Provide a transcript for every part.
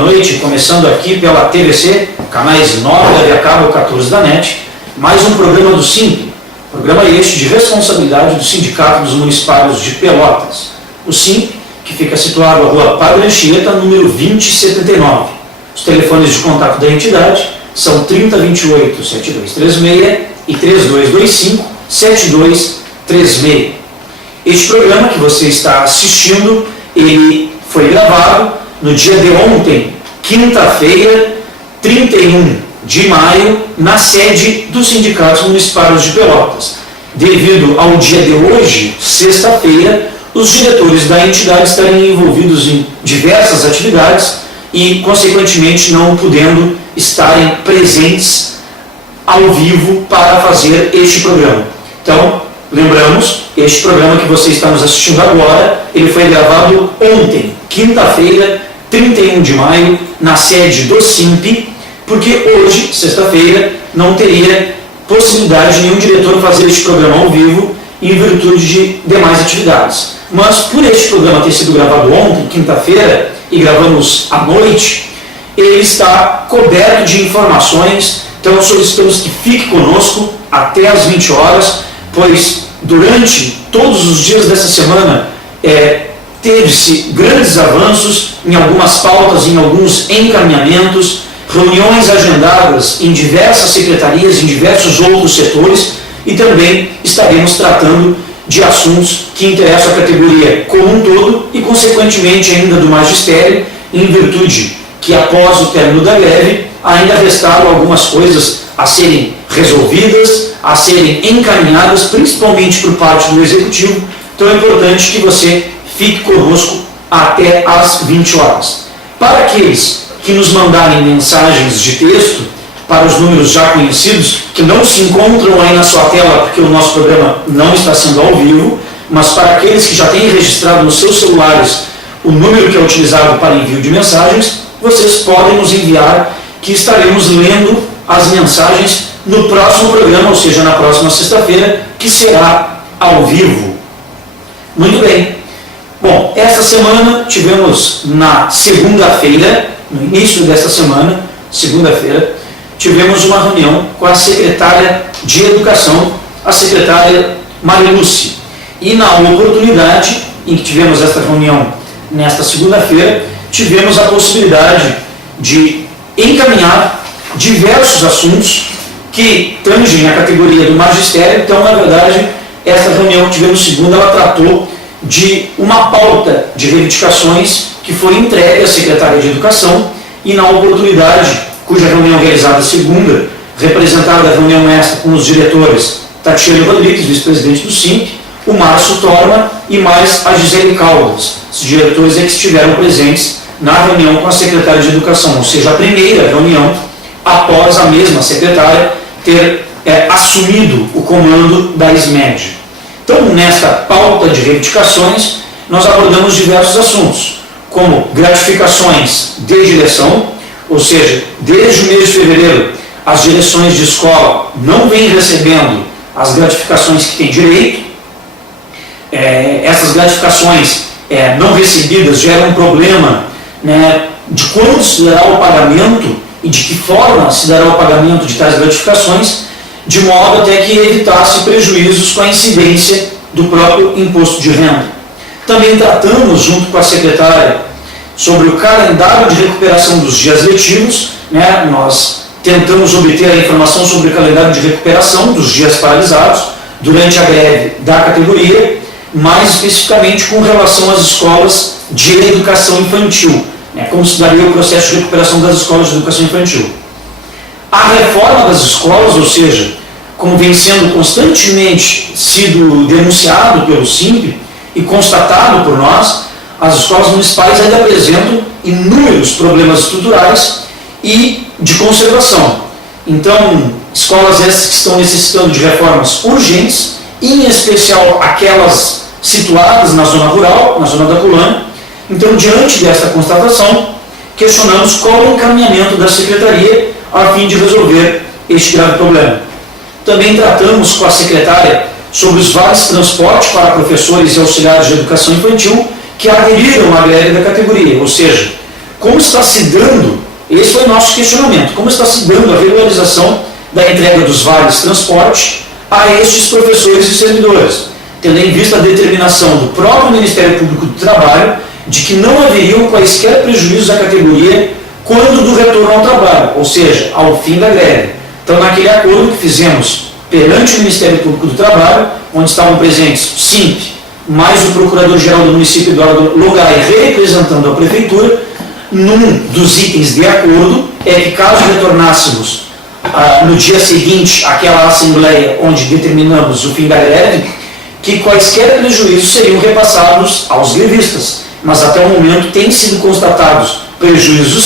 boa noite, começando aqui pela TVC, canais 9 da Via Cabo 14 da NET, mais um programa do SIMP, programa este de responsabilidade do Sindicato dos Municipários de Pelotas. O SIMP, que fica situado na rua Padre Anchieta, número 2079. Os telefones de contato da entidade são 3028-7236 e 3225-7236. Este programa que você está assistindo, ele foi gravado no dia de ontem, quinta-feira, 31 de maio, na sede dos Sindicatos Municipários de Pelotas. Devido ao dia de hoje, sexta-feira, os diretores da entidade estarem envolvidos em diversas atividades e, consequentemente, não podendo estarem presentes ao vivo para fazer este programa. Então, lembramos, este programa que você está nos assistindo agora, ele foi gravado ontem, quinta-feira, 31 de maio, na sede do SIMP, porque hoje, sexta-feira, não teria possibilidade de nenhum diretor fazer este programa ao vivo em virtude de demais atividades. Mas, por este programa ter sido gravado ontem, quinta-feira, e gravamos à noite, ele está coberto de informações, então solicitamos que fique conosco até às 20 horas, pois durante todos os dias dessa semana teve-se grandes avanços em algumas pautas, em alguns encaminhamentos, reuniões agendadas em diversas secretarias, em diversos outros setores, e também estaremos tratando de assuntos que interessam a categoria como um todo e, consequentemente, ainda do magistério, em virtude que, após o término da greve, ainda restaram algumas coisas a serem resolvidas, a serem encaminhadas, principalmente por parte do Executivo. Então é importante que você fique conosco até às 20 horas. Para aqueles que nos mandarem mensagens de texto para os números já conhecidos, que não se encontram aí na sua tela, porque o nosso programa não está sendo ao vivo, mas para aqueles que já têm registrado nos seus celulares o número que é utilizado para envio de mensagens, vocês podem nos enviar, que estaremos lendo as mensagens no próximo programa, ou seja, na próxima sexta-feira, que será ao vivo. Muito bem. Bom, esta semana tivemos na segunda-feira, no início desta semana, segunda-feira, tivemos uma reunião com a secretária de Educação, a secretária Marilúcia. E na oportunidade em que tivemos esta reunião nesta segunda-feira, tivemos a possibilidade de encaminhar diversos assuntos que tangem a categoria do magistério. Então, na verdade, esta reunião que tivemos segunda, ela tratou de uma pauta de reivindicações que foi entregue à secretária de Educação, e na oportunidade, cuja reunião realizada segunda, representada da reunião esta com os diretores Tatiane Rodrigues, vice-presidente do SIMP, o Márcio Torma e mais a Gisele Caldas. Os diretores é que estiveram presentes na reunião com a secretária de Educação, ou seja, a primeira reunião após a mesma secretária ter assumido o comando da SMED. Então, nesta pauta de reivindicações, nós abordamos diversos assuntos, como gratificações de direção, ou seja, desde o mês de fevereiro, as direções de escola não vêm recebendo as gratificações que têm direito. Essas gratificações não recebidas geram um problema, né, de quando se dará o pagamento e de que forma se dará o pagamento de tais gratificações, de modo até que evitasse prejuízos com a incidência do próprio imposto de renda. Também tratamos, junto com a secretária, sobre o calendário de recuperação dos dias letivos, né? Nós tentamos obter a informação sobre o calendário de recuperação dos dias paralisados durante a greve da categoria, mais especificamente com relação às escolas de educação infantil, né? Como se daria o processo de recuperação das escolas de educação infantil. A reforma das escolas, ou seja, como vem sendo constantemente sido denunciado pelo SIMP e constatado por nós, as escolas municipais ainda apresentam inúmeros problemas estruturais e de conservação. Então, escolas essas que estão necessitando de reformas urgentes, em especial aquelas situadas na zona rural, na zona da colônia. Então, diante desta constatação, questionamos qual é o encaminhamento da Secretaria a fim de resolver este grave problema. Também tratamos com a secretária sobre os vales transporte para professores e auxiliares de educação infantil que aderiram à greve da categoria, ou seja, como está se dando, esse foi o nosso questionamento, como está se dando a regularização da entrega dos vales transporte a estes professores e servidores, tendo em vista a determinação do próprio Ministério Público do Trabalho de que não haveriam quaisquer prejuízos à categoria quando do retorno ao trabalho, ou seja, ao fim da greve. Então, naquele acordo que fizemos perante o Ministério Público do Trabalho, onde estavam presentes o SIMP, mais o Procurador-Geral do Município, Eduardo Logai, representando a Prefeitura, num dos itens de acordo é que, caso retornássemos no dia seguinte àquela assembleia onde determinamos o fim da greve, que quaisquer prejuízos seriam repassados aos grevistas. Mas até o momento têm sido constatados prejuízos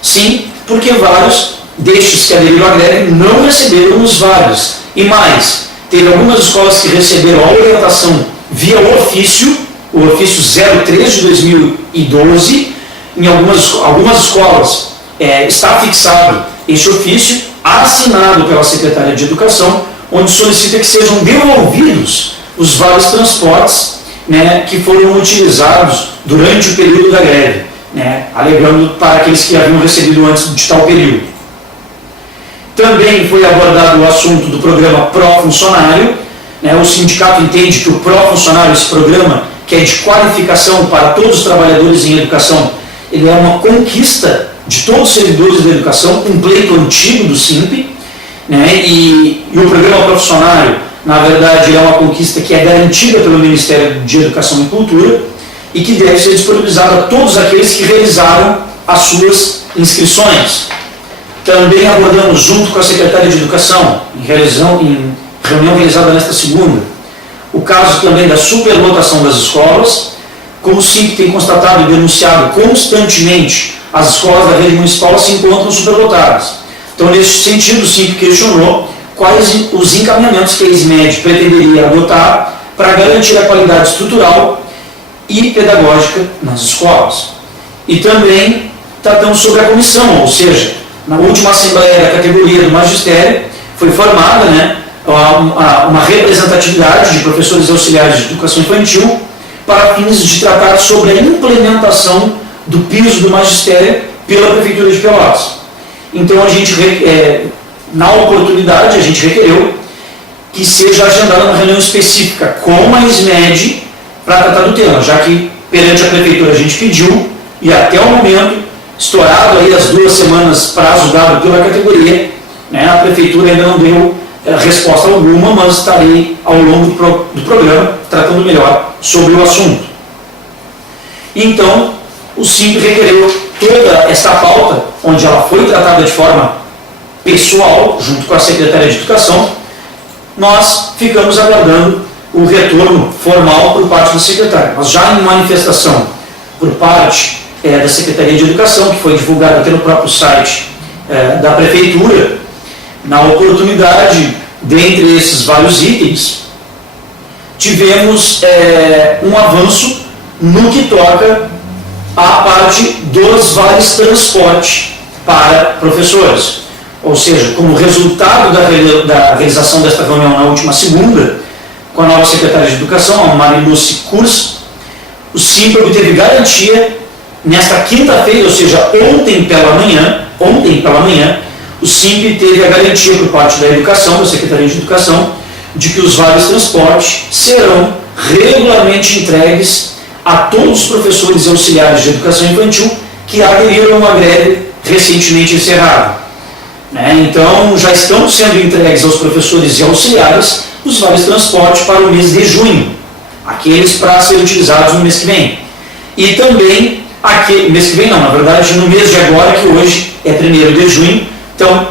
sim, porque vários destes que aderiram à greve não receberam os vales. E mais, teve algumas escolas que receberam a orientação via o ofício 03 de 2012, em algumas escolas está fixado este ofício, assinado pela Secretaria de Educação, onde solicita que sejam devolvidos os vales transportes, né, que foram utilizados durante o período da greve, né, alegando para aqueles que haviam recebido antes de tal período. Também foi abordado o assunto do programa pró-funcionário, né, o sindicato entende que o pró-funcionário, esse programa, que é de qualificação para todos os trabalhadores em educação, ele é uma conquista de todos os servidores da educação, um pleito antigo do SIMP, né, e o programa pró-funcionário, na verdade, é uma conquista que é garantida pelo Ministério de Educação e Cultura e que deve ser disponibilizada a todos aqueles que realizaram as suas inscrições. Também abordamos, junto com a Secretaria de Educação, em reunião realizada nesta segunda, o caso também da superlotação das escolas. Como o SIMP tem constatado e denunciado constantemente, as escolas da rede municipal se encontram superlotadas. Então, nesse sentido, o SIMP questionou quais os encaminhamentos que a ISMED pretenderia adotar para garantir a qualidade estrutural e pedagógica nas escolas. E também tratamos sobre a comissão, ou seja, na última assembleia da categoria do magistério, foi formada, né, uma representatividade de professores auxiliares de educação infantil para fins de tratar sobre a implementação do piso do magistério pela Prefeitura de Pelotas. Então, a gente, na oportunidade, a gente requereu que seja agendada uma reunião específica com a ISMED para tratar do tema, já que perante a Prefeitura a gente pediu, e até o momento, estourado aí as 2 semanas prazo dado pela categoria, né, a Prefeitura ainda não deu resposta alguma, mas estarei ao longo do programa tratando melhor sobre o assunto. Então, o SIMP requereu toda esta pauta, onde ela foi tratada de forma pessoal, junto com a Secretaria de Educação. Nós ficamos aguardando o retorno formal por parte do secretário. Mas já em manifestação por parte da Secretaria de Educação, que foi divulgada pelo próprio site da Prefeitura, na oportunidade, dentre esses vários itens, tivemos um avanço no que toca à parte dos vales transporte para professores. Ou seja, como resultado da realização desta reunião na última segunda, com a nova secretária de Educação, a Mariluce Kurs, o SIMP obteve garantia nesta quinta-feira, ou seja, ontem pela manhã, o SIMP teve a garantia por parte da Educação, da Secretaria de Educação, de que os vales transporte serão regularmente entregues a todos os professores e auxiliares de educação infantil que aderiram a uma greve recentemente encerrada. Então, já estão sendo entregues aos professores e auxiliares os vales transporte para o mês de junho, aqueles para serem utilizados no mês que vem. E também, mês que vem não, na verdade, no mês de agora, que hoje é 1º de junho, então,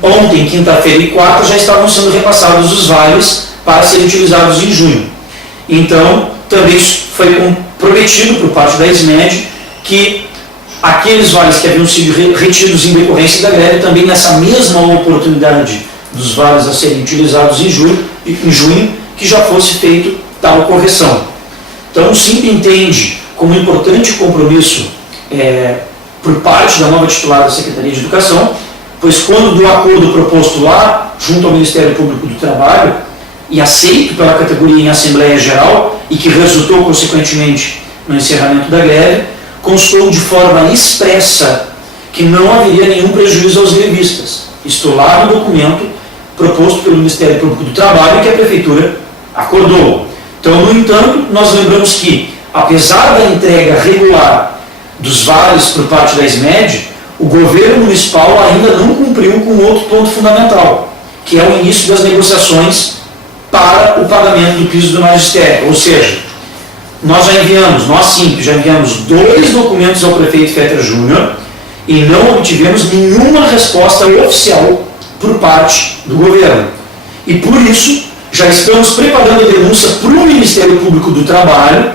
ontem, quinta-feira e quarta, já estavam sendo repassados os vales para serem utilizados em junho. Então, também foi comprometido por parte da ISMED que aqueles vales que haviam sido retidos em decorrência da greve, também nessa mesma oportunidade dos vales a serem utilizados em junho, que já fosse feito tal correção. Então, o SIMP entende como importante compromisso por parte da nova titular da Secretaria de Educação, pois quando do acordo proposto lá, junto ao Ministério Público do Trabalho, e aceito pela categoria em Assembleia Geral, e que resultou, consequentemente, no encerramento da greve, constou de forma expressa que não haveria nenhum prejuízo aos grevistas. Isto lá no documento proposto pelo Ministério Público do Trabalho, que a Prefeitura acordou. Então, no entanto, nós lembramos que, apesar da entrega regular dos vales por parte da SMED, o governo municipal ainda não cumpriu com outro ponto fundamental, que é o início das negociações para o pagamento do piso do magistério. Ou seja, nós Simples, já enviamos 2 documentos ao prefeito Fetter Júnior e não obtivemos nenhuma resposta oficial por parte do governo. E por isso, já estamos preparando a denúncia para o Ministério Público do Trabalho,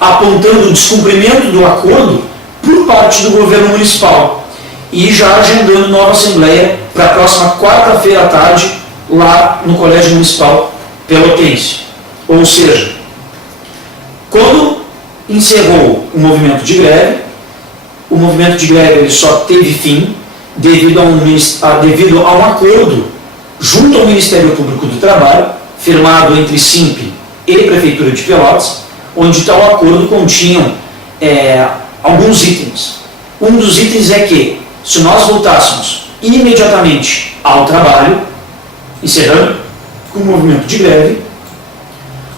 apontando o descumprimento do acordo por parte do governo municipal e já agendando nova assembleia para a próxima quarta-feira à tarde, lá no Colégio Municipal Pelotense. Ou seja, quando encerrou o movimento de greve, o movimento de greve ele só teve fim devido a um acordo junto ao Ministério Público do Trabalho, firmado entre Simp e Prefeitura de Pelotas, onde tal acordo continha alguns itens. Um dos itens é que, se nós voltássemos imediatamente ao trabalho, encerrando com o movimento de greve,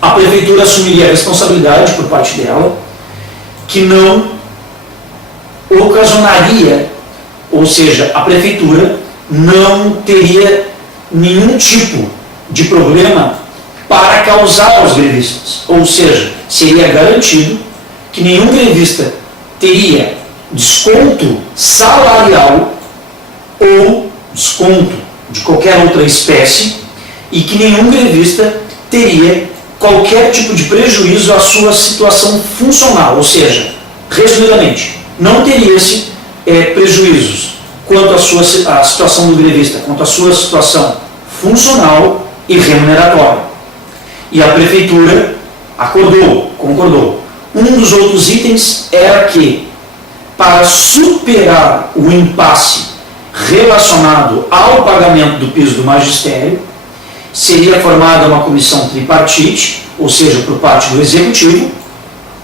a Prefeitura assumiria a responsabilidade por parte dela, que não ocasionaria, ou seja, a Prefeitura não teria nenhum tipo de problema para causar aos grevistas. Ou seja, seria garantido que nenhum grevista teria desconto salarial ou desconto de qualquer outra espécie e que nenhum grevista teria qualquer tipo de prejuízo à sua situação funcional. Ou seja, resumidamente, não teria-se prejuízos quanto à situação do grevista, quanto à sua situação funcional e remuneratória. E a Prefeitura concordou. Um dos outros itens era que, para superar o impasse relacionado ao pagamento do piso do magistério, seria formada uma comissão tripartite, ou seja, por parte do Executivo,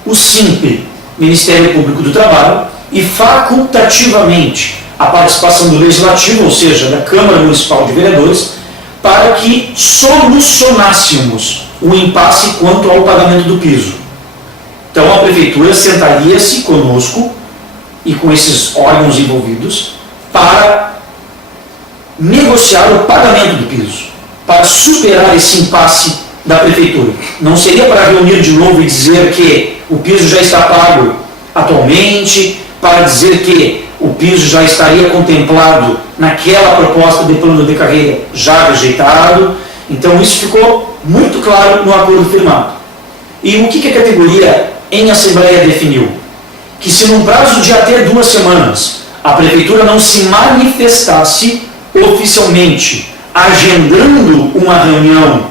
o Simp, Ministério Público do Trabalho, e facultativamente a participação do Legislativo, ou seja, da Câmara Municipal de Vereadores, para que solucionássemos o impasse quanto ao pagamento do piso. Então a Prefeitura sentaria-se conosco e com esses órgãos envolvidos para negociar o pagamento do piso, para superar esse impasse da Prefeitura. Não seria para reunir de novo e dizer que o piso já está pago atualmente, para dizer que o piso já estaria contemplado naquela proposta de plano de carreira já rejeitado. Então isso ficou muito claro no acordo firmado. E o que a categoria em assembleia definiu? Que se num prazo de até 2 semanas a Prefeitura não se manifestasse oficialmente, agendando uma reunião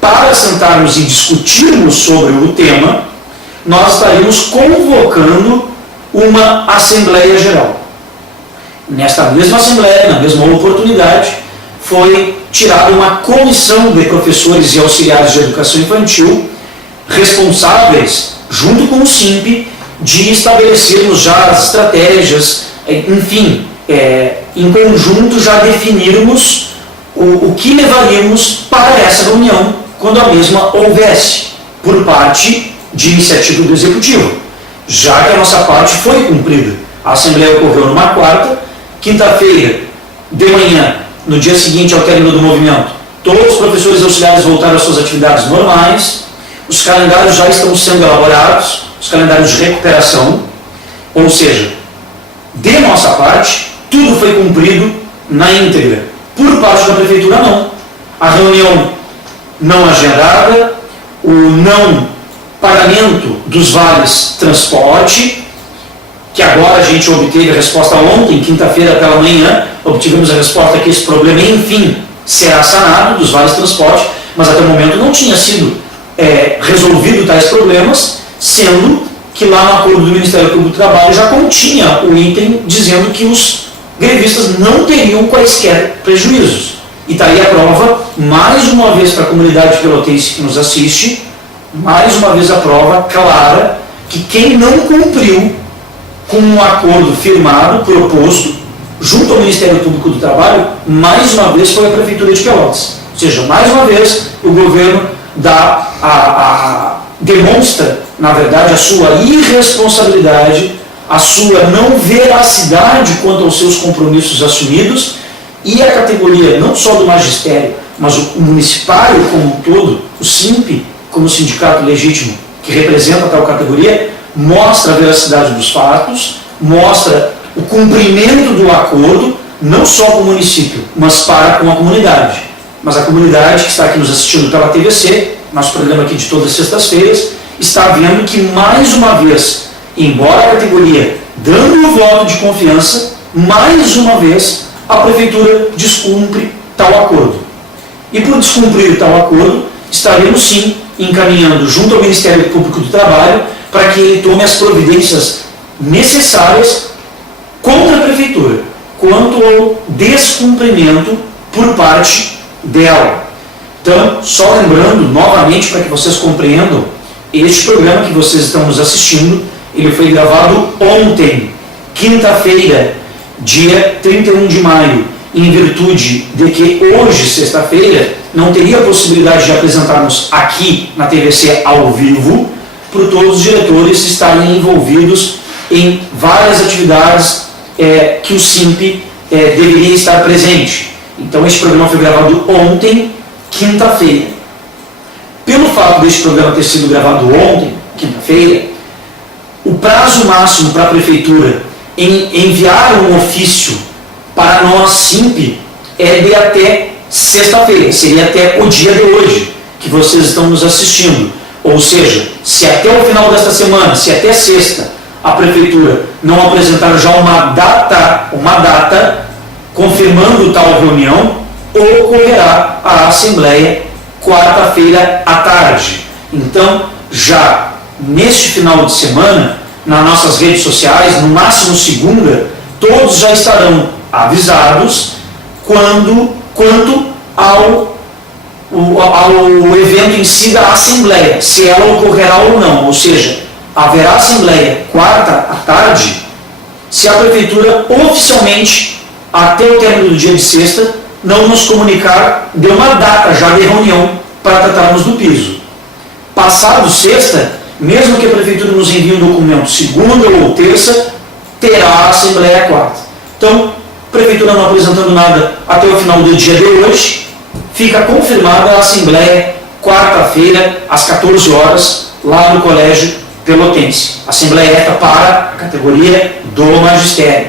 para sentarmos e discutirmos sobre o tema, nós estaríamos convocando uma Assembleia Geral. Nesta mesma Assembleia, na mesma oportunidade, foi tirada uma comissão de professores e auxiliares de educação infantil responsáveis, junto com o Simp, de estabelecermos já as estratégias, enfim, em conjunto já definirmos o que levaríamos para essa reunião quando a mesma houvesse, por parte de iniciativa do Executivo, já que a nossa parte foi cumprida. A Assembleia ocorreu numa quarta, quinta-feira, de manhã, no dia seguinte ao término do movimento, todos os professores auxiliares voltaram às suas atividades normais, os calendários já estão sendo elaborados, os calendários de recuperação, ou seja, de nossa parte, tudo foi cumprido na íntegra. Por parte da Prefeitura, não. A reunião não agendada, o não pagamento dos vales transporte, que agora a gente obteve a resposta ontem, quinta-feira pela manhã, obtivemos a resposta que esse problema, enfim, será sanado dos vales transporte, mas até o momento não tinha sido resolvido tais problemas, sendo que lá no acordo do Ministério Público do Trabalho já continha o item dizendo que os grevistas não teriam quaisquer prejuízos. E está aí a prova, mais uma vez para a comunidade pelotense que nos assiste, mais uma vez a prova clara que quem não cumpriu com um acordo firmado, proposto, junto ao Ministério Público do Trabalho, mais uma vez foi a Prefeitura de Pelotas. Ou seja, mais uma vez o governo demonstra, na verdade, a sua irresponsabilidade, a sua não veracidade quanto aos seus compromissos assumidos, e a categoria não só do magistério, mas o municipário como um todo, o SIMP, como sindicato legítimo que representa tal categoria, mostra a veracidade dos fatos, mostra o cumprimento do acordo, não só com o município, mas para com a comunidade. Mas a comunidade que está aqui nos assistindo pela TVC, nosso programa aqui de todas as sextas-feiras, está vendo que, mais uma vez, embora a categoria dando o voto de confiança, mais uma vez a Prefeitura descumpre tal acordo. E por descumprir tal acordo, estaremos sim encaminhando junto ao Ministério Público do Trabalho para que ele tome as providências necessárias contra a Prefeitura, quanto ao descumprimento por parte dela. Então, só lembrando novamente para que vocês compreendam, este programa que vocês estão nos assistindo, ele foi gravado ontem, quinta-feira, dia 31 de maio, em virtude de que hoje, sexta-feira, não teria a possibilidade de apresentarmos aqui na TVC ao vivo, por todos os diretores estarem envolvidos em várias atividades que o SIMP deveria estar presente. Então, este programa foi gravado ontem, quinta-feira. Pelo fato deste programa ter sido gravado ontem, quinta-feira, o prazo máximo para a Prefeitura em enviar um ofício para nós, SIMP, é de até sexta-feira, seria até o dia de hoje, que vocês estão nos assistindo. Ou seja, se até o final desta semana, se até sexta, a Prefeitura não apresentar já uma data confirmando tal reunião, ocorrerá a Assembleia quarta-feira à tarde. Então, já neste final de semana, nas nossas redes sociais, no máximo segunda, todos já estarão avisados quanto ao evento em si da Assembleia, se ela ocorrerá ou não. Ou seja, haverá Assembleia quarta à tarde se a Prefeitura oficialmente, até o término do dia de sexta, não nos comunicar de uma data já de reunião para tratarmos do piso. Passado sexta, mesmo que a Prefeitura nos envie um documento segunda ou terça, terá a Assembleia quarta. Então, a Prefeitura não apresentando nada até o final do dia de hoje, fica confirmada a Assembleia quarta-feira, às 14 horas, lá no Colégio Pelotense. Assembleia esta para a categoria do magistério.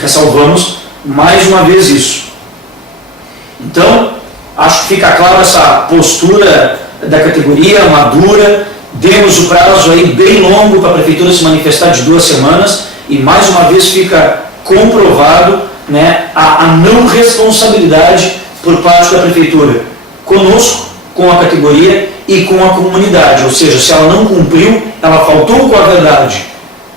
Ressalvamos mais uma vez isso. Então, acho que fica claro essa postura da categoria madura. Demos o prazo aí bem longo para a Prefeitura se manifestar de 2 semanas e mais uma vez fica comprovado, né, a não responsabilidade por parte da Prefeitura conosco, com a categoria e com a comunidade. Ou seja, se ela não cumpriu, ela faltou com a verdade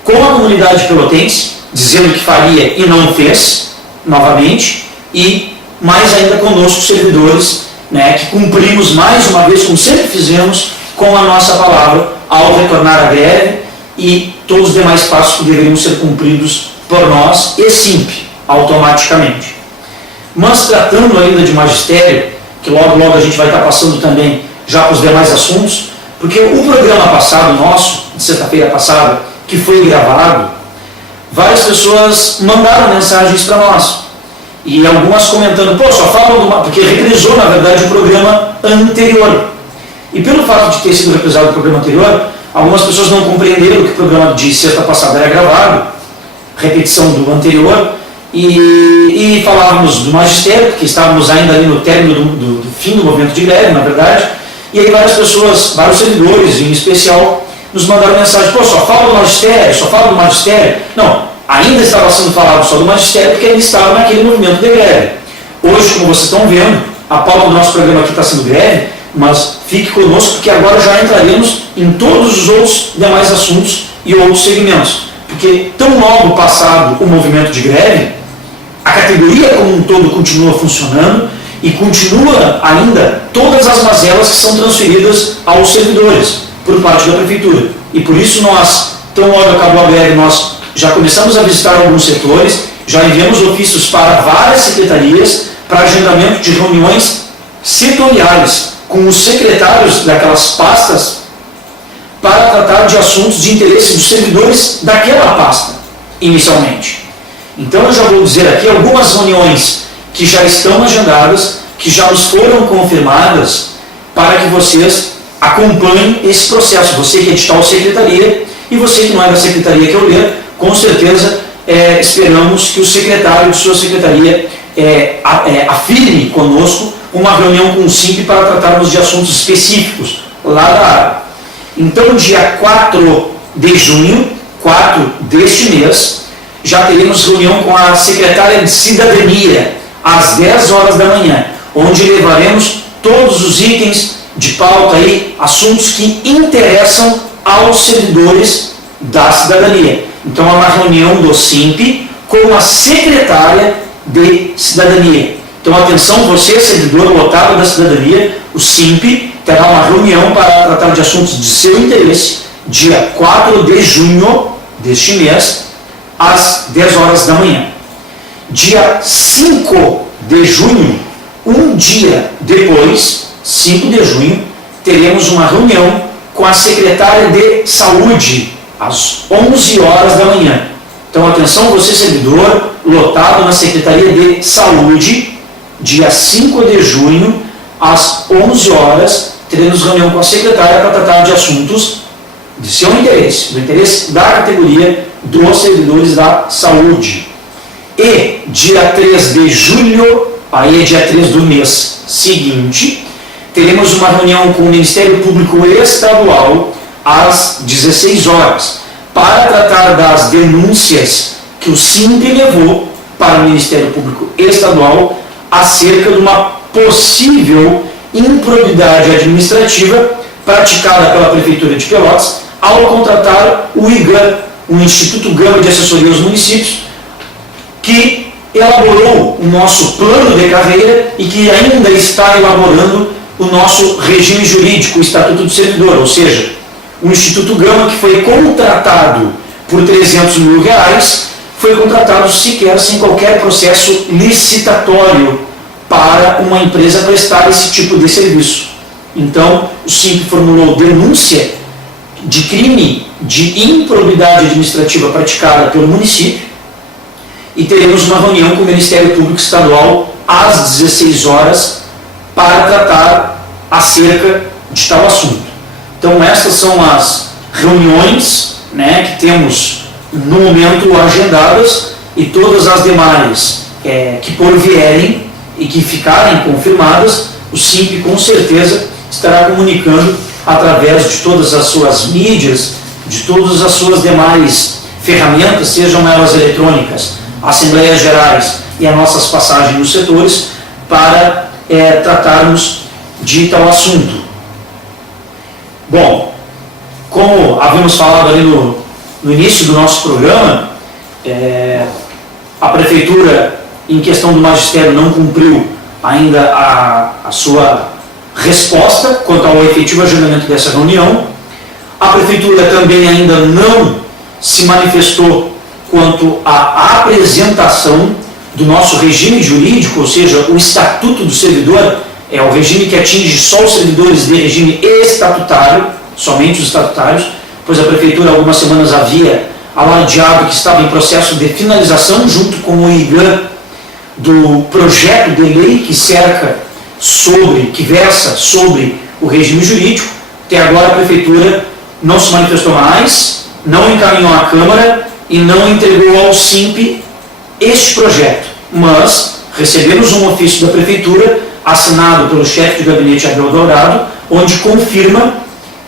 com a comunidade pelotense, dizendo que faria e não fez, novamente, e mais ainda conosco, servidores, né, que cumprimos mais uma vez, como sempre fizemos, com a nossa palavra ao retornar à greve e todos os demais passos que deveriam ser cumpridos por nós e SIMP, automaticamente. Mas tratando ainda de magistério, que logo a gente vai estar passando também já para os demais assuntos, porque o programa passado nosso, de sexta-feira passada, que foi gravado, várias pessoas mandaram mensagens para nós. E algumas comentando, pô, só falam porque reprisou, na verdade, o programa anterior. E pelo fato de ter sido reprisado o programa anterior, algumas pessoas não compreenderam que o programa de sexta passada era gravado, repetição do anterior, e falávamos do magistério, porque estávamos ainda ali no término do fim do movimento de greve, na verdade, e aí várias pessoas, vários servidores em especial, nos mandaram mensagem, pô, só fala do magistério. Não, ainda estava sendo falado só do magistério, porque ele estava naquele movimento de greve. Hoje, como vocês estão vendo, a pauta do nosso programa aqui está sendo greve, mas fique conosco, porque agora já entraremos em todos os outros demais assuntos e outros segmentos. Porque tão logo passado o movimento de greve, a categoria como um todo continua funcionando e continua ainda todas as mazelas que são transferidas aos servidores por parte da Prefeitura. E por isso nós, tão logo acabou a greve, nós já começamos a visitar alguns setores, já enviamos ofícios para várias secretarias para agendamento de reuniões setoriais com os secretários daquelas pastas para tratar de assuntos de interesse dos servidores daquela pasta, inicialmente. Então eu já vou dizer aqui algumas reuniões que já estão agendadas, que já nos foram confirmadas, para que vocês acompanhem esse processo. Você que é de tal secretaria e você que não é da secretaria que eu ler, com certeza esperamos que o secretário de sua secretaria afirme conosco uma reunião com o SIMP para tratarmos de assuntos específicos lá da área. Então, dia 4 de junho, 4 deste mês, já teremos reunião com a secretária de Cidadania, às 10 horas da manhã, onde levaremos todos os itens de pauta aí, assuntos que interessam aos servidores da cidadania. Então é uma reunião do SIMP com a secretária de Cidadania. Então atenção, você servidor lotado da cidadania, o SIMP terá uma reunião para tratar de assuntos de seu interesse, dia 4 de junho deste mês, às 10 horas da manhã. Dia 5 de junho, um dia depois, 5 de junho, teremos uma reunião com a secretária de Saúde, às 11 horas da manhã. Então, atenção, você servidor, lotado na Secretaria de Saúde, dia 5 de junho, às 11 horas, teremos reunião com a secretária para tratar de assuntos de seu interesse, do interesse da categoria dos servidores da saúde. E dia 3 de julho, aí é dia 3 do mês seguinte, teremos uma reunião com o Ministério Público Estadual às 16 horas, para tratar das denúncias que o SIMP levou para o Ministério Público Estadual acerca de uma possível improbidade administrativa praticada pela Prefeitura de Pelotas ao contratar o IGAM, o Instituto Gama de Assessoria aos Municípios, que elaborou o nosso plano de carreira e que ainda está elaborando o nosso regime jurídico, o Estatuto do Servidor, ou seja, o Instituto Gama, que foi contratado por R$300 mil, foi contratado sequer sem qualquer processo licitatório para uma empresa prestar esse tipo de serviço. Então, o SIMP formulou denúncia de crime de improbidade administrativa praticada pelo município e teremos uma reunião com o Ministério Público Estadual às 16 horas para tratar acerca de tal assunto. Então, essas são as reuniões, que temos no momento agendadas, e todas as demais que por vierem e que ficarem confirmadas, o SIMP com certeza estará comunicando através de todas as suas mídias, de todas as suas demais ferramentas, sejam elas eletrônicas, assembleias gerais e as nossas passagens nos setores, para tratarmos de tal assunto. Bom, como havíamos falado ali no início do nosso programa, a Prefeitura, em questão do magistério, não cumpriu ainda a sua resposta quanto ao efetivo agendamento dessa reunião. A Prefeitura também ainda não se manifestou quanto à apresentação do nosso regime jurídico, ou seja, o Estatuto do Servidor, é o regime que atinge só os servidores de regime estatutário, somente os estatutários, pois a Prefeitura algumas semanas havia alardeado que estava em processo de finalização junto com o IGAM do projeto de lei que versa sobre o regime jurídico. Até agora a Prefeitura não se manifestou mais, não encaminhou à Câmara e não entregou ao SIMP este projeto, mas recebemos um ofício da Prefeitura assinado pelo chefe de gabinete Abel Dourado, onde confirma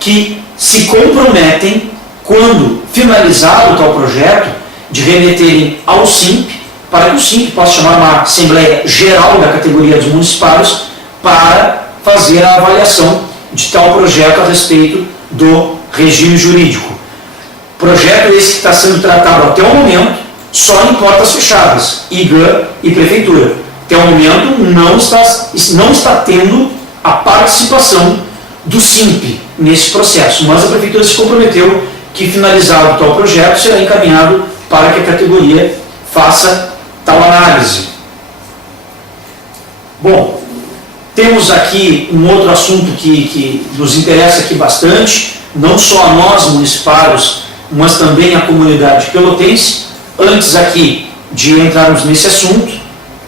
que se comprometem, quando finalizado tal projeto, de remeterem ao SIMP, para que o SIMP possa chamar uma Assembleia Geral da categoria dos municipários para fazer a avaliação de tal projeto a respeito do regime jurídico. Projeto esse que está sendo tratado até o momento só em portas fechadas, IGAM e Prefeitura. Até o momento não está tendo a participação do SIMP nesse processo, mas a Prefeitura se comprometeu que, finalizado tal projeto, será encaminhado para que a categoria faça tal análise. Bom, temos aqui um outro assunto que nos interessa aqui bastante, não só a nós municipários, mas também a comunidade pelotense. Antes aqui de entrarmos nesse assunto,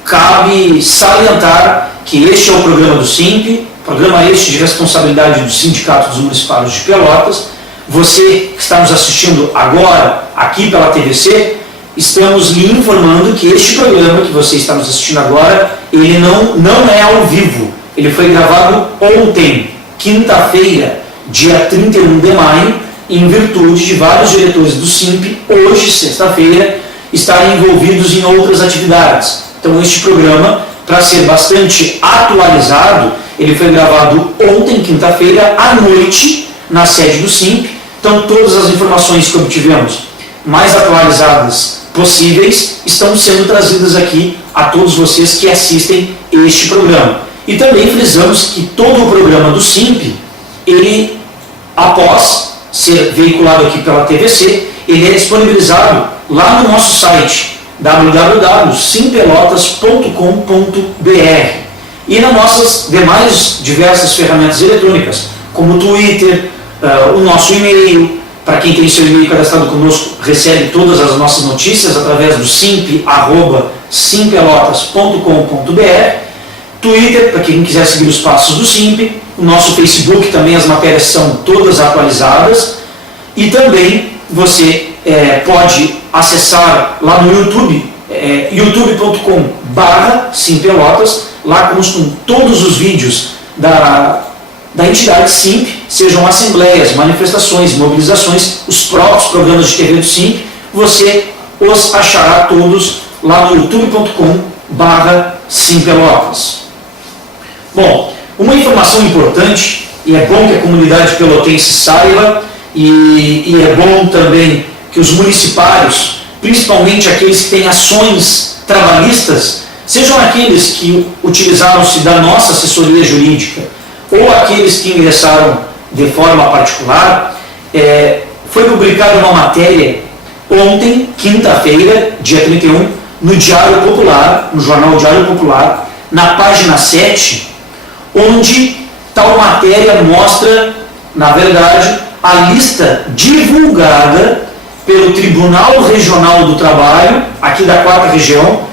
cabe salientar que este é o programa do SIMP, programa este de responsabilidade do Sindicato dos Municipários de Pelotas. Você que está nos assistindo agora, aqui pela TVC, estamos lhe informando que este programa que você está nos assistindo agora, ele não é ao vivo. Ele foi gravado ontem, quinta-feira, dia 31 de maio, em virtude de vários diretores do SIMP, hoje, sexta-feira, estarem envolvidos em outras atividades. Então, este programa, para ser bastante atualizado, ele foi gravado ontem, quinta-feira, à noite, na sede do SIMP. Então, todas as informações que obtivemos mais atualizadas possíveis estão sendo trazidas aqui a todos vocês que assistem este programa. E também frisamos que todo o programa do SIMP, ele, após ser veiculado aqui pela TVC, ele é disponibilizado lá no nosso site www.simpelotas.com.br e nas nossas demais diversas ferramentas eletrônicas, como o Twitter, o nosso e-mail. Para quem tem seu e-mail cadastrado conosco, recebe todas as nossas notícias através do simp@simpelotas.com.br. Twitter, para quem quiser seguir os passos do SIMP. O nosso Facebook também, as matérias são todas atualizadas. E também você pode acessar lá no YouTube, youtube.com/simpelotas. Lá constam todos os vídeos da entidade SIMP, sejam assembleias, manifestações, mobilizações, os próprios programas de TV do SIMP. Você os achará todos lá no youtube.com/simpelotas. Bom, uma informação importante, e é bom que a comunidade pelotense saiba, e é bom também que os municipários, principalmente aqueles que têm ações trabalhistas, sejam aqueles que utilizaram-se da nossa assessoria jurídica ou aqueles que ingressaram de forma particular. Foi publicada uma matéria ontem, quinta-feira, dia 31, no Diário Popular, no jornal Diário Popular, na página 7, onde tal matéria mostra, na verdade, a lista divulgada pelo Tribunal Regional do Trabalho, aqui da 4ª região,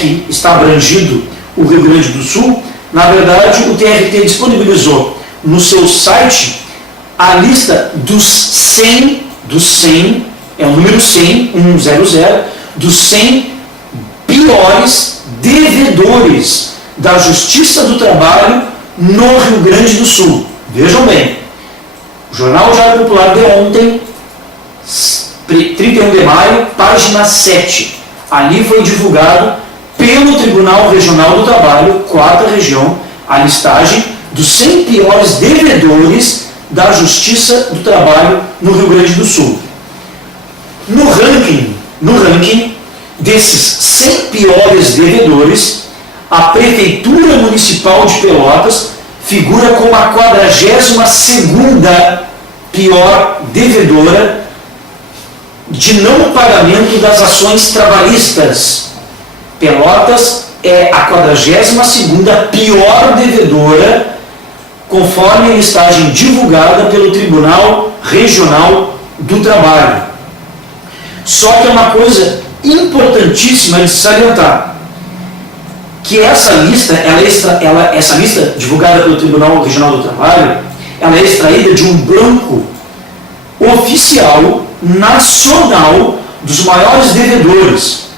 que está abrangido o Rio Grande do Sul. Na verdade, o TRT disponibilizou no seu site a lista dos 100, é o número 100, 100, dos 100 piores devedores da Justiça do Trabalho no Rio Grande do Sul. Vejam bem, o Jornal Diário Popular de ontem, 31 de maio, página 7. Ali foi divulgado pelo Tribunal Regional do Trabalho, 4ª região, a listagem dos 100 piores devedores da Justiça do Trabalho no Rio Grande do Sul. No ranking desses 100 piores devedores, a Prefeitura Municipal de Pelotas figura como a 42ª pior devedora de não pagamento das ações trabalhistas. Pelotas é a 42ª pior devedora, conforme a listagem divulgada pelo Tribunal Regional do Trabalho. Só que é uma coisa importantíssima de salientar, que essa lista, essa lista divulgada pelo Tribunal Regional do Trabalho, ela é extraída de um banco oficial nacional dos maiores devedores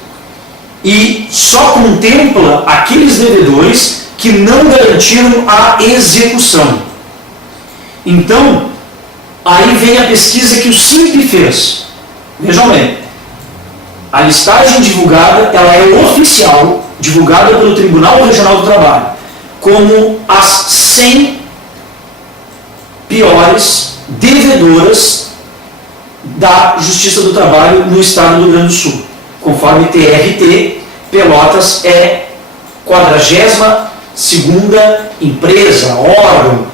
e só contempla aqueles devedores que não garantiram a execução. Então, aí vem a pesquisa que o SIMP fez. Vejam bem, a listagem divulgada, ela é oficial, divulgada pelo Tribunal Regional do Trabalho, como as 100 piores devedoras da Justiça do Trabalho no estado do Rio Grande do Sul. Conforme TRT, Pelotas é 42ª empresa, órgão,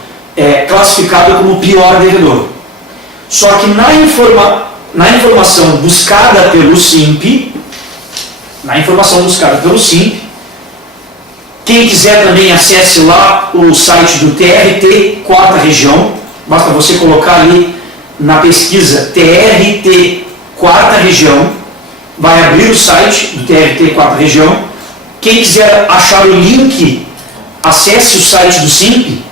classificado como pior devedor. Só que na informação buscada pelo SIMP, quem quiser também acesse lá o site do TRT Quarta Região, basta você colocar ali na pesquisa TRT Quarta Região, vai abrir o site do TRT Quarta Região. Quem quiser achar o link, acesse o site do SIMP,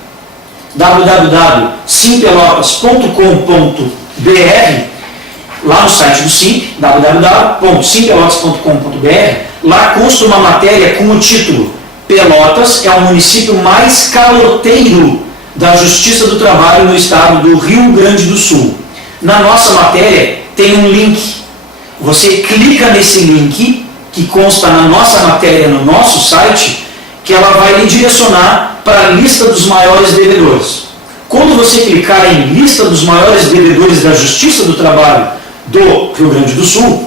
www.simpelotas.com.br, lá no site do SIMP, www.simpelotas.com.br, lá consta uma matéria com o título Pelotas é o município mais caloteiro da Justiça do Trabalho no estado do Rio Grande do Sul. Na nossa matéria tem um link. Você clica nesse link, que consta na nossa matéria, no nosso site, que ela vai lhe direcionar para a lista dos maiores devedores. Quando você clicar em lista dos maiores devedores da Justiça do Trabalho do Rio Grande do Sul,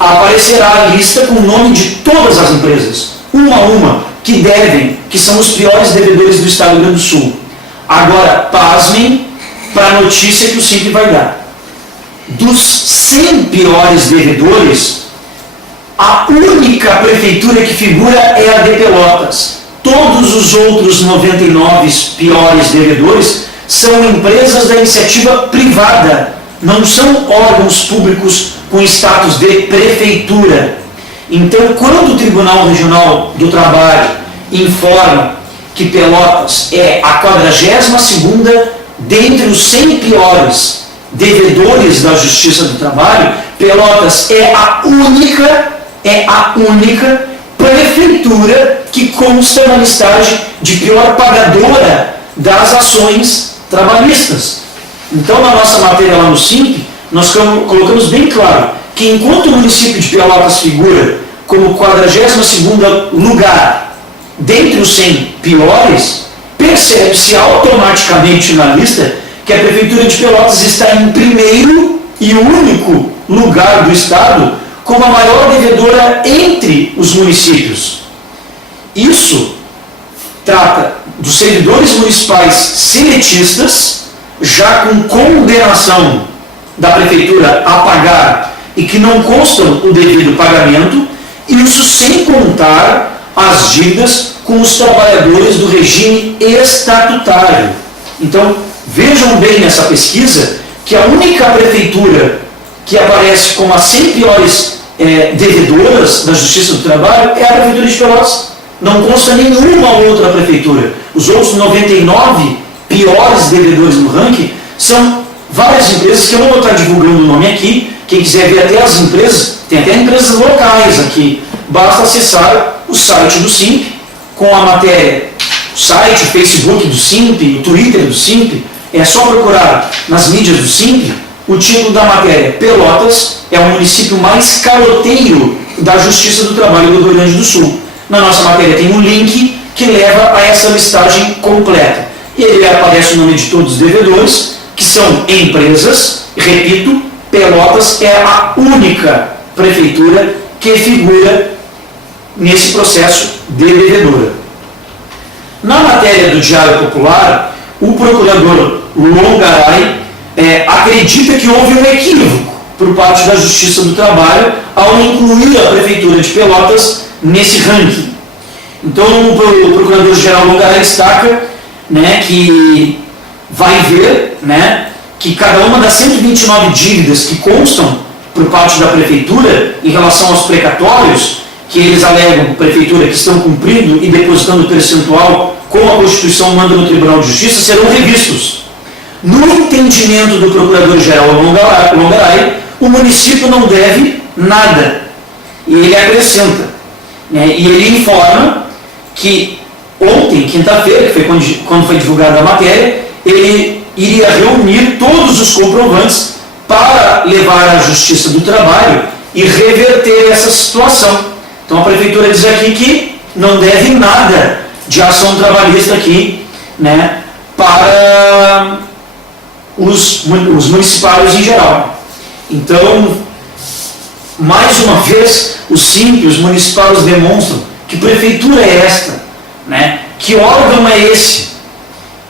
aparecerá a lista com o nome de todas as empresas, uma a uma, que devem, que são os piores devedores do estado do Rio Grande do Sul. Agora, pasmem para a notícia que o SIMP vai dar. Dos 100 piores devedores, a única prefeitura que figura é a de Pelotas. Todos os outros 99 piores devedores são empresas da iniciativa privada, não são órgãos públicos com status de prefeitura. Então, quando o Tribunal Regional do Trabalho informa que Pelotas é a 42ª dentre os 100 piores devedores da Justiça do Trabalho, Pelotas é a única prefeitura que consta na listagem de pior pagadora das ações trabalhistas. Então, na nossa matéria lá no SIMP, nós colocamos bem claro que enquanto o município de Pelotas figura como 42º lugar dentre os 100 piores, percebe-se automaticamente na lista que a Prefeitura de Pelotas está em primeiro e único lugar do estado como a maior devedora entre os municípios. Isso trata dos servidores municipais seletistas, já com condenação da Prefeitura a pagar e que não constam o devido pagamento, isso sem contar as dívidas com os trabalhadores do regime estatutário. Então, vejam bem nessa pesquisa que a única prefeitura que aparece como as 100 piores devedoras da Justiça do Trabalho é a Prefeitura de Pelotas. Não consta nenhuma outra prefeitura. Os outros 99 piores devedores no ranking são várias empresas que eu não vou estar divulgando o nome aqui. Quem quiser ver até as empresas, tem até empresas locais aqui. Basta acessar o site do SIMP com a matéria, o site, o Facebook do SIMP, o Twitter do SIMP. É só procurar nas mídias do SIMP o título da matéria: Pelotas é o município mais caloteiro da Justiça do Trabalho do Rio Grande do Sul. Na nossa matéria tem um link que leva a essa listagem completa. E ele aparece o nome de todos os devedores, que são empresas. Repito, Pelotas é a única prefeitura que figura nesse processo de devedora. Na matéria do Diário Popular, o procurador Longaray acredita que houve um equívoco por parte da Justiça do Trabalho ao incluir a Prefeitura de Pelotas nesse ranking. Então, o Procurador-Geral Longaray destaca, que vai ver, que cada uma das 129 dívidas que constam por parte da Prefeitura em relação aos precatórios, que eles alegam, Prefeitura, que estão cumprindo e depositando o percentual como a Constituição manda no Tribunal de Justiça, serão revistos. No entendimento do Procurador-Geral Longaray, o município não deve nada. E ele acrescenta, e ele informa que ontem, quinta-feira, que foi quando foi divulgada a matéria, ele iria reunir todos os comprovantes para levar à Justiça do Trabalho e reverter essa situação. Então a Prefeitura diz aqui que não deve nada de ação trabalhista aqui, para os municipários em geral. Então, mais uma vez, os SIMP, os municipários demonstram que prefeitura é esta, que órgão é esse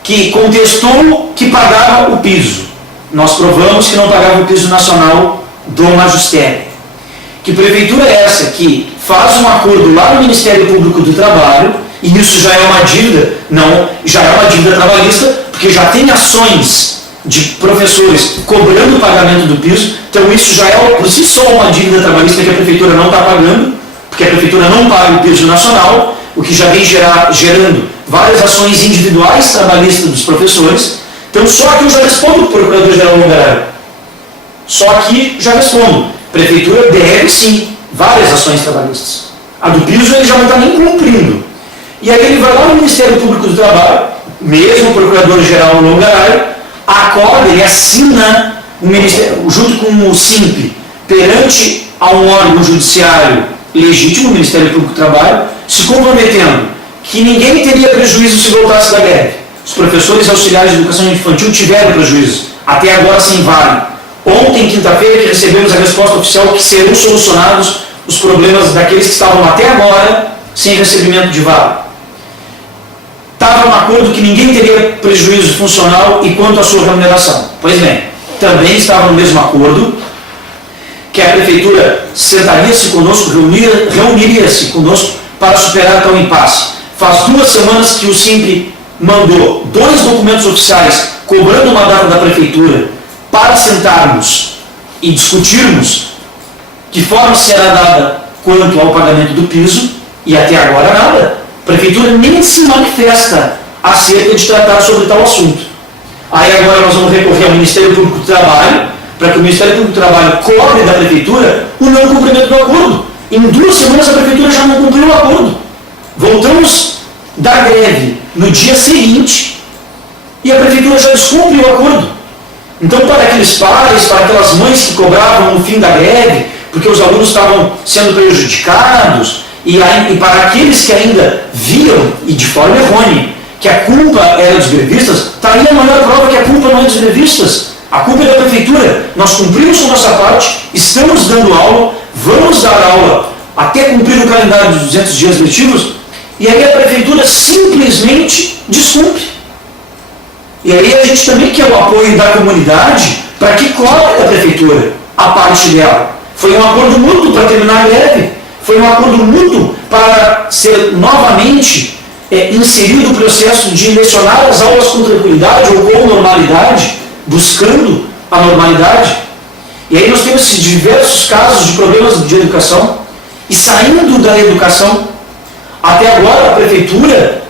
que contestou que pagava o piso. Nós provamos que não pagava o piso nacional do magistério. Que prefeitura é essa que faz um acordo lá no Ministério Público do Trabalho, e isso já é uma dívida, não, já é uma dívida trabalhista, porque já tem ações de professores cobrando o pagamento do piso, então isso já é por si só uma dívida trabalhista que a prefeitura não está pagando, porque a prefeitura não paga o piso nacional, o que já vem gerando várias ações individuais trabalhistas dos professores. Então só aqui eu já respondo para o Procurador-Geral Longarelli. Só aqui já respondo. A prefeitura deve sim várias ações trabalhistas. A do piso ele já não está nem cumprindo. E aí ele vai lá no Ministério Público do Trabalho, mesmo o Procurador-Geral Longarelli, acorda, ele assina o Ministério, junto com o SIMP, perante a um órgão judiciário legítimo, o Ministério Público do Trabalho, se comprometendo que ninguém teria prejuízo se voltasse da greve. Os professores auxiliares de educação infantil tiveram prejuízo, até agora sem vale. Ontem, quinta-feira, que recebemos a resposta oficial que serão solucionados os problemas daqueles que estavam até agora sem recebimento de vale. Estava um acordo que ninguém teria prejuízo funcional e quanto à sua remuneração. Pois bem, também estava no mesmo acordo que a prefeitura sentaria-se conosco, reuniria-se conosco para superar tal impasse. Faz 2 semanas que o SIMP mandou 2 documentos oficiais cobrando uma data da prefeitura para sentarmos e discutirmos de forma será dada quanto ao pagamento do piso, e até agora nada. A prefeitura nem se manifesta acerca de tratar sobre tal assunto. Aí agora nós vamos recorrer ao Ministério Público do Trabalho, para que o Ministério Público do Trabalho cobre da prefeitura o não cumprimento do acordo. Em 2 semanas a prefeitura já não cumpriu o acordo. Voltamos da greve no dia seguinte e a prefeitura já descumpre o acordo. Então, para aqueles pais, para aquelas mães que cobravam no fim da greve, porque os alunos estavam sendo prejudicados, e para aqueles que ainda viam, e de forma errônea, que a culpa era dos grevistas, está aí a maior prova que a culpa não é dos grevistas. A culpa é da prefeitura. Nós cumprimos com a nossa parte, estamos dando aula, vamos dar aula até cumprir o calendário dos 200 dias letivos, e aí a prefeitura simplesmente descumpre. E aí a gente também quer o apoio da comunidade para que cobre da prefeitura a parte dela. Foi um acordo mútuo para terminar a greve, foi um acordo mútuo para ser novamente inserido o processo de lecionar as aulas com tranquilidade ou com normalidade, buscando a normalidade. E aí nós temos esses diversos casos de problemas de educação, e saindo da educação, até agora a prefeitura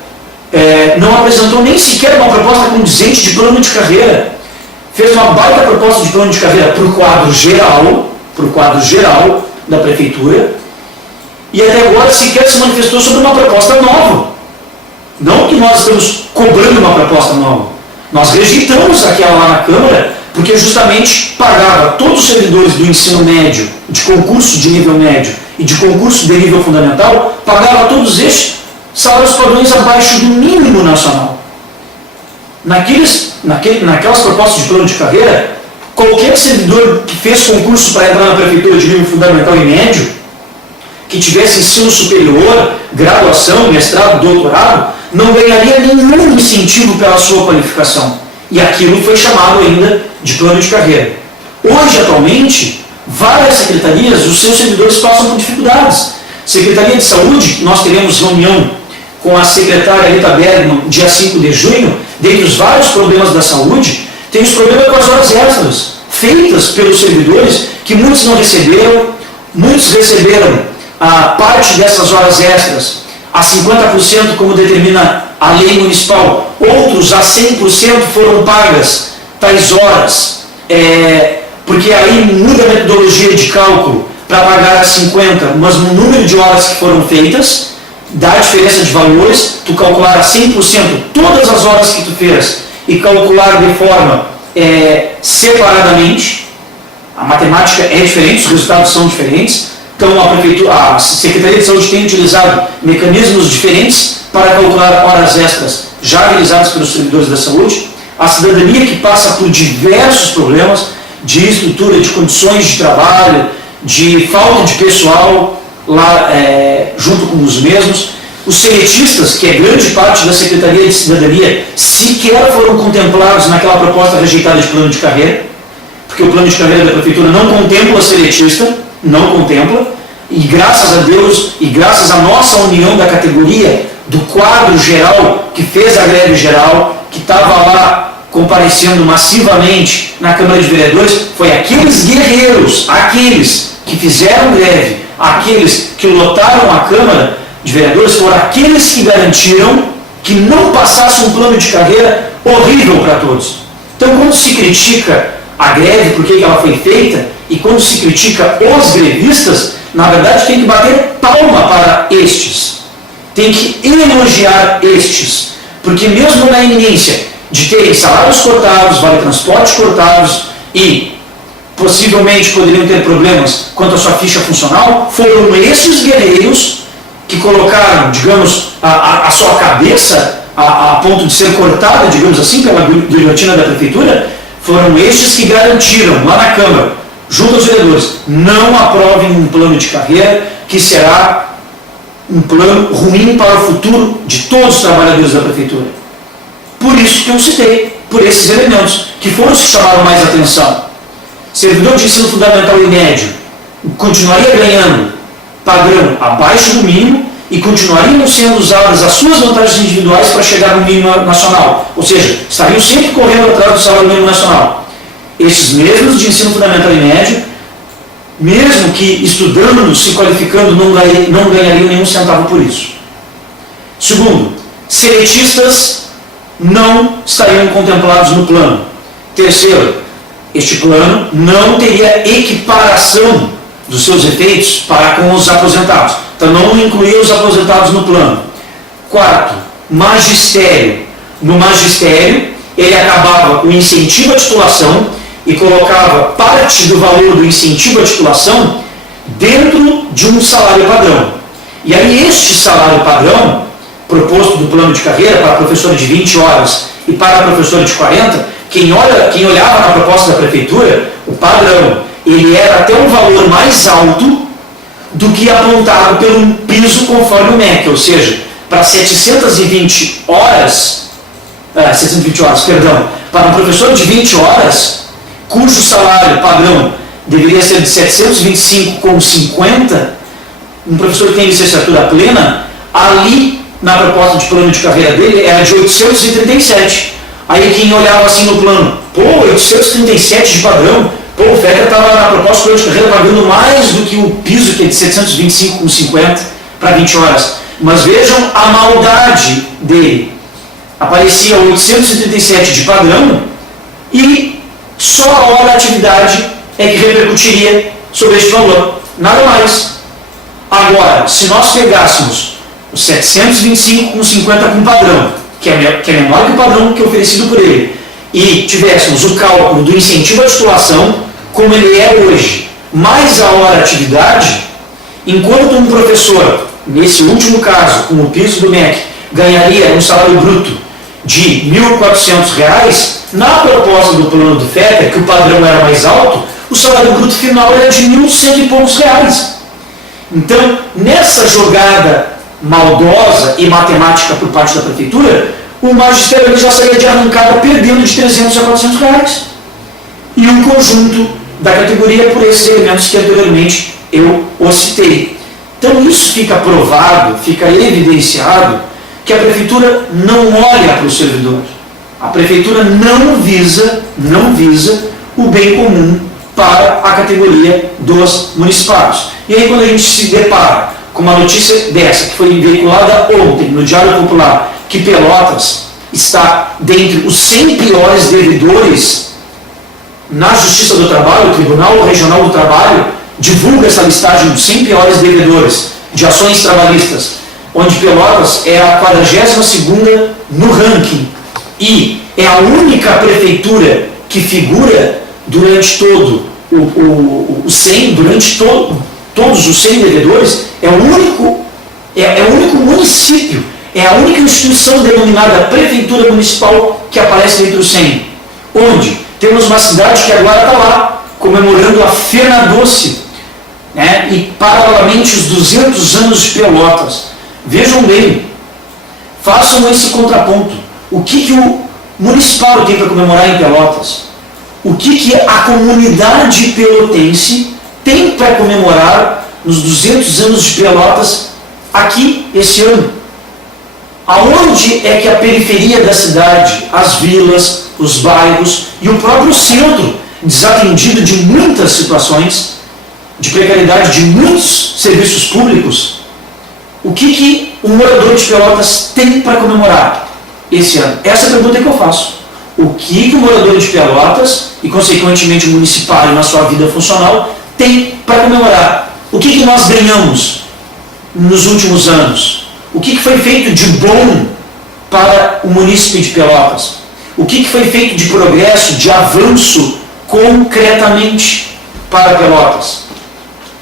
não apresentou nem sequer uma proposta condizente de plano de carreira. Fez uma baita proposta de plano de carreira para o quadro geral da prefeitura, e até agora sequer se manifestou sobre uma proposta nova. Não que nós estamos cobrando uma proposta nova. Nós rejeitamos aquela lá na Câmara, porque justamente pagava todos os servidores do ensino médio, de concurso de nível médio e de concurso de nível fundamental, pagava todos estes salários padrões abaixo do mínimo nacional. Naquelas propostas de plano de carreira, qualquer servidor que fez concurso para entrar na prefeitura de nível fundamental e médio, que tivesse ensino superior, graduação, mestrado, doutorado, não ganharia nenhum incentivo pela sua qualificação. E aquilo foi chamado ainda de plano de carreira. Hoje, atualmente, várias secretarias, os seus servidores passam por dificuldades. Secretaria de Saúde, nós teremos reunião com a secretária Rita Bergman, dia 5 de junho, dentre os vários problemas da saúde, tem os problemas com as horas extras, feitas pelos servidores, que muitos não receberam, muitos receberam a parte dessas horas extras a 50%, como determina a lei municipal, outros a 100% foram pagas tais horas, porque aí muda a metodologia de cálculo para pagar a 50%, mas no número de horas que foram feitas, dá a diferença de valores, tu calcular a 100% todas as horas que tu fez e calcular de forma separadamente, a matemática é diferente, os resultados são diferentes. Então a Secretaria de Saúde tem utilizado mecanismos diferentes para calcular horas extras já realizadas pelos servidores da saúde. A cidadania que passa por diversos problemas de estrutura, de condições de trabalho, de falta de pessoal lá junto com os mesmos. Os seletistas, que é grande parte da Secretaria de Cidadania, sequer foram contemplados naquela proposta rejeitada de plano de carreira, porque o plano de carreira da prefeitura não contempla seletista, não contempla, e graças a Deus e graças à nossa união da categoria, do quadro geral, que fez a greve geral, que estava lá comparecendo massivamente na Câmara de Vereadores, foi aqueles guerreiros, aqueles que fizeram greve, aqueles que lotaram a Câmara de Vereadores, foram aqueles que garantiram que não passasse um plano de carreira horrível para todos. Então, quando se critica a greve, por que ela foi feita, e quando se critica os grevistas, na verdade tem que bater palma para estes. Tem que elogiar estes. Porque mesmo na iminência de terem salários cortados, vale-transporte cortados e possivelmente poderiam ter problemas quanto à sua ficha funcional, foram estes guerreiros que colocaram, digamos, a sua cabeça a ponto de ser cortada, digamos assim, pela guilhotina da prefeitura, foram estes que garantiram lá na Câmara, junto aos vereadores, não aprovem um plano de carreira que será um plano ruim para o futuro de todos os trabalhadores da prefeitura. Por isso que eu citei, por esses elementos, que foram os que chamaram mais atenção. Servidor de ensino fundamental e médio continuaria ganhando padrão abaixo do mínimo e continuariam sendo usadas as suas vantagens individuais para chegar no mínimo nacional. Ou seja, estariam sempre correndo atrás do salário mínimo nacional. Esses mesmos de ensino fundamental e médio, mesmo que estudando, se qualificando, não ganhariam nenhum centavo por isso. Segundo, seletistas não estariam contemplados no plano. Terceiro, este plano não teria equiparação dos seus efeitos para com os aposentados. Então não incluía os aposentados no plano. Quarto, magistério. No magistério, ele acabava o incentivo à titulação e colocava parte do valor do incentivo à titulação dentro de um salário padrão. E aí este salário padrão, proposto do plano de carreira para professor de 20 horas e para professor de 40, quem olhava na proposta da prefeitura, o padrão, ele era até um valor mais alto do que apontado pelo piso conforme o MEC, ou seja, para 720 horas, para um professor de 20 horas, cujo salário padrão deveria ser de 725,50, um professor que tem licenciatura plena, ali na proposta de plano de carreira dele era de 837. Aí quem olhava assim no plano, 837 de padrão, o FECA estava na proposta de plano de carreira pagando mais do que o piso, que é de 725,50 para 20 horas. Mas vejam a maldade dele. Aparecia 837 de padrão e só a hora da atividade é que repercutiria sobre este valor. Nada mais. Agora, se nós pegássemos os 725,50 com padrão, que é menor que o padrão que é oferecido por ele, e tivéssemos o cálculo do incentivo à titulação, como ele é hoje, mais a hora de atividade, enquanto um professor, nesse último caso, com o piso do MEC, ganharia um salário bruto de R$ 1.400, na proposta do plano do FECA, que o padrão era mais alto, o salário bruto final era de R$ 1.100 e poucos. Então, nessa jogada maldosa e matemática por parte da prefeitura, o magistério já sairia de arrancada perdendo de R$ 300 a R$ 400. E o conjunto da categoria por esses elementos que anteriormente eu os citei. Então isso fica provado, fica evidenciado que a prefeitura não olha para o servidor. A prefeitura não visa o bem comum para a categoria dos municipários. E aí quando a gente se depara com uma notícia dessa, que foi veiculada ontem no Diário Popular, que Pelotas está dentre os 100 piores devedores na Justiça do Trabalho, o Tribunal Regional do Trabalho divulga essa listagem dos 100 piores devedores de ações trabalhistas, onde Pelotas é a 42ª no ranking e é a única prefeitura que figura durante todo o 100, todos os 100 devedores, é o único município, é a única instituição denominada Prefeitura Municipal que aparece entre os 100, onde temos uma cidade que agora está lá, comemorando a Fena Doce, né? E paralelamente os 200 anos de Pelotas. Vejam bem, façam esse contraponto. O que o municipal tem para comemorar em Pelotas? o que a comunidade pelotense tem para comemorar nos 200 anos de Pelotas aqui esse ano. Aonde é que a periferia da cidade, as vilas, os bairros e o próprio centro, desatendido de muitas situações, de precariedade de muitos serviços públicos, o que o morador de Pelotas tem para comemorar esse ano? Essa é a pergunta que eu faço. O que o morador de Pelotas e, consequentemente, o municipário na sua vida funcional tem para comemorar? O que nós ganhamos nos últimos anos? O que foi feito de bom para o município de Pelotas? O que foi feito de progresso, de avanço concretamente para Pelotas?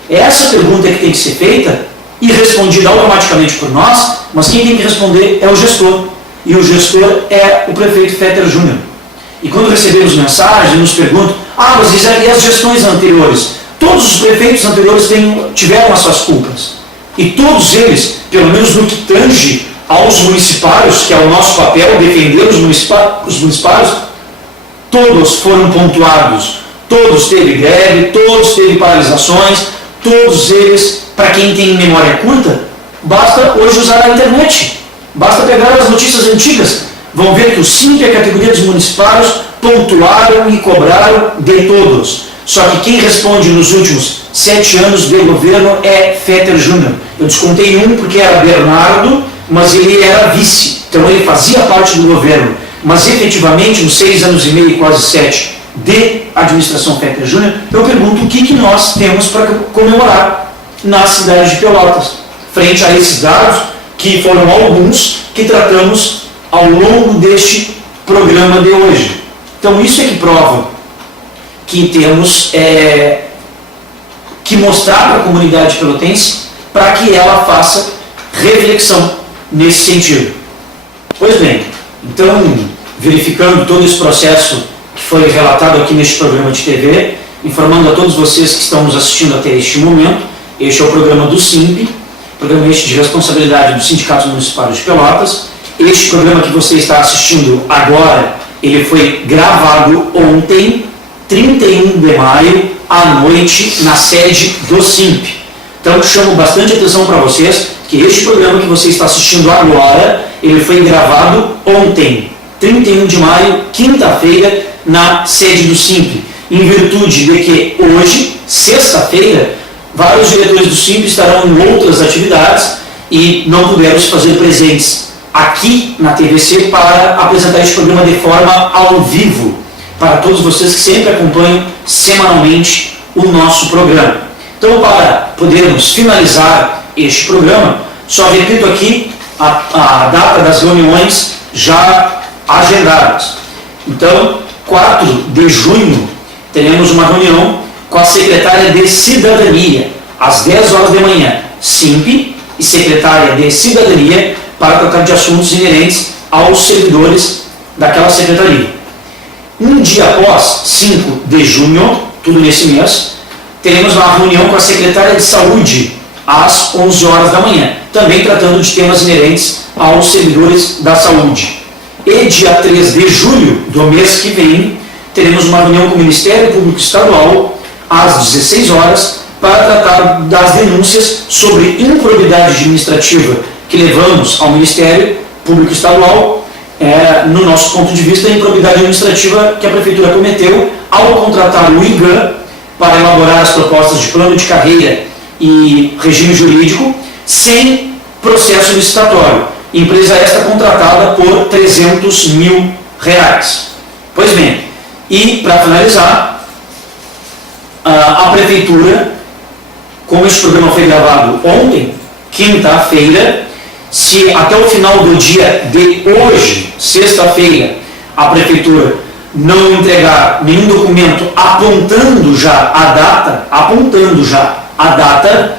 Essa pergunta é que tem que ser feita e respondida automaticamente por nós, mas quem tem que responder é o gestor. E o gestor é o prefeito Fetter Júnior. E quando recebemos mensagens, nos perguntam, mas e as gestões anteriores? Todos os prefeitos anteriores tiveram as suas culpas. E todos eles, pelo menos no que tange aos municipários, que é o nosso papel, defender os municipários, todos foram pontuados. Todos teve greve, todos teve paralisações, todos eles, para quem tem memória curta, basta hoje usar a internet. Basta pegar as notícias antigas. Vão ver que o SIMP e a categoria dos municipários pontuaram e cobraram de todos. Só que quem responde nos últimos 7 anos de governo é Fetter Júnior. Eu descontei um porque era Bernardo, mas ele era vice. Então ele fazia parte do governo. Mas efetivamente, nos 6 anos e meio, quase 7, de administração Fetter Júnior, eu pergunto o que nós temos para comemorar na cidade de Pelotas, frente a esses dados, que foram alguns que tratamos ao longo deste programa de hoje. Então isso é que prova que temos que mostrar para a comunidade pelotense para que ela faça reflexão nesse sentido. Pois bem, então, verificando todo esse processo que foi relatado aqui neste programa de TV, informando a todos vocês que estão nos assistindo até este momento, este é o programa do SIMP, programa este de responsabilidade dos sindicatos municipais de Pelotas. Este programa que você está assistindo agora, ele foi gravado ontem, 31 de maio, à noite, na sede do SIMP. Então, chamo bastante atenção para vocês que este programa que você está assistindo agora, ele foi gravado ontem, 31 de maio, quinta-feira, na sede do SIMP, em virtude de que hoje, sexta-feira, vários diretores do SIMP estarão em outras atividades e não puderam se fazer presentes aqui na TVC para apresentar este programa de forma ao vivo, para todos vocês que sempre acompanham semanalmente o nosso programa. Então, para podermos finalizar este programa, só repito aqui a data das reuniões já agendadas. Então, 4 de junho, teremos uma reunião com a secretária de Cidadania, às 10 horas da manhã, SIMP e secretária de Cidadania, para tratar de assuntos inerentes aos servidores daquela secretaria. Um dia após, 5 de junho, tudo nesse mês, teremos uma reunião com a secretária de Saúde, às 11 horas da manhã, também tratando de temas inerentes aos servidores da saúde. E dia 3 de julho do mês que vem, teremos uma reunião com o Ministério Público Estadual, às 16 horas, para tratar das denúncias sobre improbidade administrativa que levamos ao Ministério Público Estadual, no nosso ponto de vista, a improbidade administrativa que a Prefeitura cometeu ao contratar o IGAM para elaborar as propostas de plano de carreira e regime jurídico sem processo licitatório. Empresa esta contratada por R$300 mil. Pois bem, e para finalizar, a Prefeitura, como este programa foi gravado ontem, quinta-feira, se até o final do dia de hoje, sexta-feira, a Prefeitura não entregar nenhum documento apontando já a data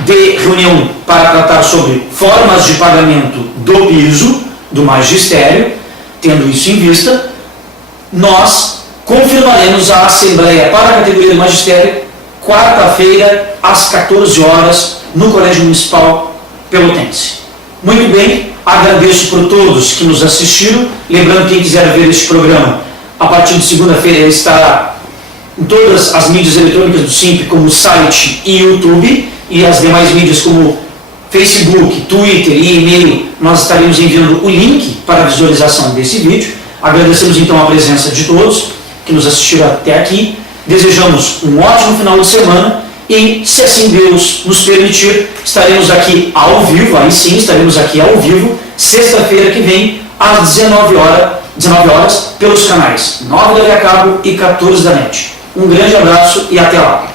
de reunião para tratar sobre formas de pagamento do piso do magistério, tendo isso em vista, nós confirmaremos a Assembleia para a categoria do magistério quarta-feira, às 14 horas, no Colégio Municipal Pelotense. Muito bem, agradeço por todos que nos assistiram. Lembrando, quem quiser ver este programa A partir de segunda-feira ele estará em todas as mídias eletrônicas do Simples, como site e YouTube, e as demais mídias como Facebook, Twitter e e-mail. Nós estaremos enviando o link para a visualização desse vídeo. Agradecemos então a presença de todos que nos assistiram até aqui. Desejamos um ótimo final de semana e, se assim Deus nos permitir, estaremos aqui ao vivo, aí sim, estaremos aqui ao vivo, sexta-feira que vem, às 19 horas, pelos canais 9 da Via Cabo e 14 da NET. Um grande abraço e até lá.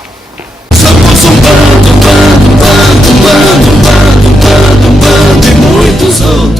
E muitos outros.